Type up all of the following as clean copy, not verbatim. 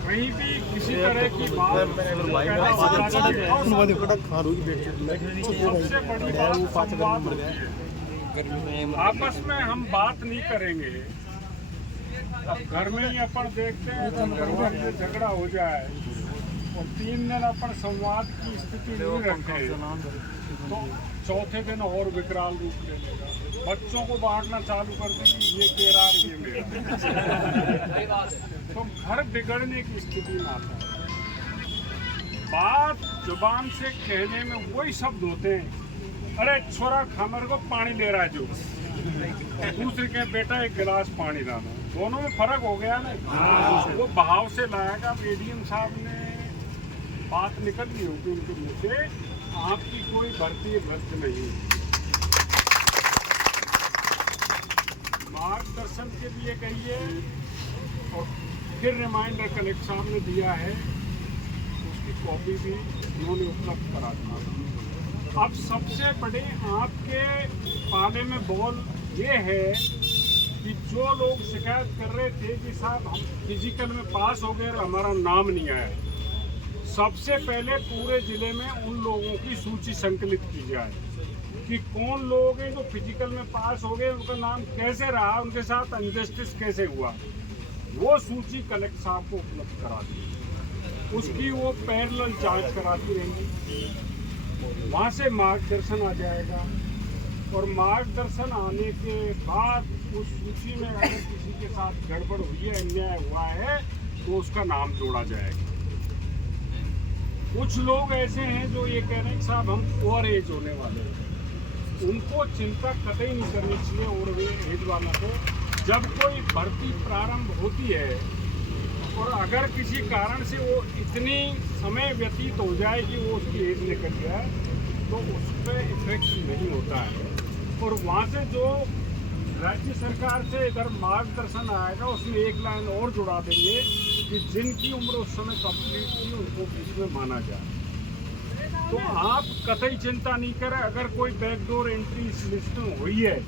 कहीं भी किसी तरह की बात सबसे बड़ी बात संवाद होती है। आपस में हम बात नहीं करेंगे, अब घर में ही अपन देखते हैं तो घर में झगड़ा हो जाए और 3 दिन अपन संवाद की स्थिति नहीं रखे तो चौथे दिन और विकराल रूप ले लेगा। बच्चों को बांटना चालू कर देंगे, ये तेरा ये मेरा, तो घर बिगड़ने की स्थिति में आता है। बात जुबान से कहने में वही शब्द होते हैं, अरे छोरा खामर को पानी ले रहा है जो, दूसरे के बेटा एक गिलास पानी लाना, दोनों में फर्क हो गया ना। वो भाव से लाएगा। एडीएम साहब ने बात निकल ली होगी उनके मुँह से, आपकी कोई भर्ती भ्रष्ट नहीं। मार्गदर्शन के लिए कहिए और फिर रिमाइंडर कलेक्टर साहब ने दिया है, उसकी कॉपी भी उन्होंने उपलब्ध करा दी। अब सबसे बड़े आपके पाले में बॉल ये है कि जो लोग शिकायत कर रहे थे कि साहब हम फिजिकल में पास हो गए और हमारा नाम नहीं आया, सबसे पहले पूरे जिले में उन लोगों की सूची संकलित की जाए कि कौन लोग हैं जो फिजिकल में पास हो गए, उनका नाम कैसे रहा, उनके साथ अनजस्टिस कैसे हुआ, वो सूची कलेक्टर साहब को उपलब्ध करा दी। उसकी वो पैरेलल जांच कराती रहेंगी, वहाँ से मार्गदर्शन आ जाएगा और मार्गदर्शन आने के बाद उस सूची में अगर किसी के साथ गड़बड़ हुई है, अन्याय हुआ है, तो उसका नाम जोड़ा जाएगा। कुछ लोग ऐसे हैं जो ये कह रहे हैं कि साहब हम ओवर एज होने वाले हैं, उनको चिंता कतई नहीं करनी चाहिए ओवर एज वालों को। जब कोई भर्ती प्रारंभ होती है और अगर किसी कारण से वो इतनी समय व्यतीत हो जाए कि वो उसकी एज निकल जाए तो उस पर इफेक्ट नहीं होता है। और वहाँ से जो राज्य सरकार से इधर मार्गदर्शन आएगा उसमें एक लाइन और जुड़ा देंगे कि जिनकी उम्र उस समय कंप्लीट थी उनको बीच में माना जाए। तो आप कतई चिंता नहीं करें, अगर कोई बैकडोर एंट्री इस लिस्ट में हुई है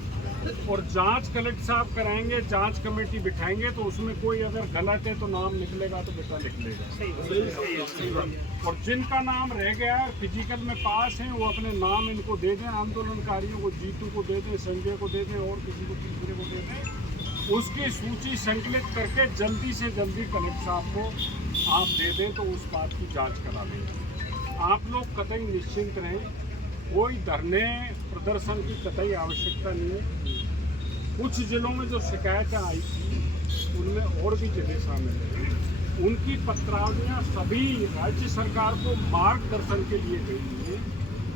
और जांच कलेक्टर साहब कराएंगे, जांच कमेटी बिठाएंगे, तो उसमें कोई अगर गलत है तो नाम निकलेगा तो बेटा निकलेगा। और जिनका नाम रह गया है फिजिकल में पास हैं, वो अपने नाम इनको दे दें, आंदोलनकारियों को, जीतू को दे दें, संजय को दे दें और किसी को तीसरे को दे दें। उसकी सूची संकलित करके जल्दी से जल्दी कलेक्टर साहब को आप दे दें तो उस बात की जाँच करा देंगे। आप लोग कतई निश्चिंत रहें, कोई धरने प्रदर्शन की कतई आवश्यकता नहीं है। कुछ जिलों में जो शिकायतें आई थी उनमें और भी जिले शामिल हैं, उनकी पत्रावलियां सभी राज्य सरकार को मार्गदर्शन के लिए गई है।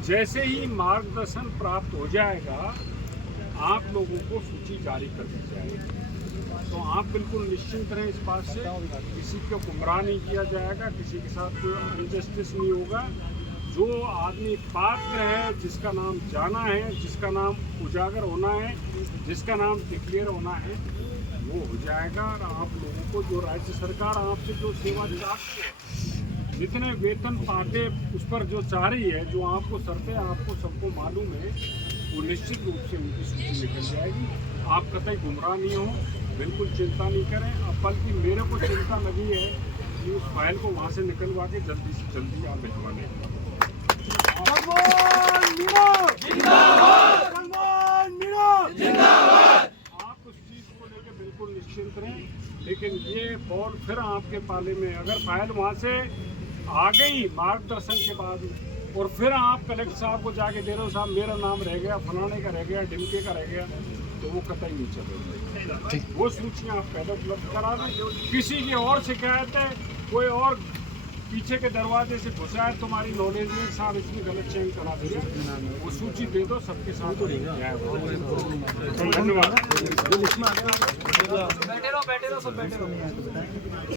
जैसे ही मार्गदर्शन प्राप्त हो जाएगा आप लोगों को सूची जारी कर दी जाएगी। तो आप बिल्कुल निश्चिंत रहें इस बात से, किसी को गुमराह नहीं किया जाएगा, किसी के साथ कोई अनजस्टिस नहीं होगा। जो आदमी पात्र है, जिसका नाम जाना है, जिसका नाम उजागर होना है, जिसका नाम डिक्लेयर होना है, वो हो जाएगा। और आप लोगों को जो राज्य सरकार आपसे जो सेवा चाहती है, जितने वेतन पाते उस पर जो चाह रही है, जो आपको शर्तें आपको सबको मालूम है, वो निश्चित रूप से उनकी सूची निकल जाएगी। आप कतई गुमराह नहीं हो, बिल्कुल चिंता नहीं करें। अब बल्कि मेरे को चिंता लगी है कि उस फाइल को वहाँ से निकलवा के जल्दी से जल्दी आप भिजवा लें। आप उस चीज़ को लेकर बिल्कुल निश्चिंत रहें, लेकिन ये बॉल फिर आपके पाले में, अगर फाइल वहाँ से आ गई मार्गदर्शन के बाद और फिर आप कलेक्टर साहब को जाके दे रहे हो, साहब मेरा नाम रह गया, फलाने का रह गया, ढिमके का रह गया, तो वो कतई नहीं चलेगा। वो सूचियाँ आप पहले उपलब्ध करा दें। किसी की और शिकायत है, कोई और पीछे के दरवाजे से घुसा है तुम्हारी नॉलेज में, साहब इसमें गलत चेंज करा दिया, वो सूची दे दो, सबके साथ हो धन्यवाद।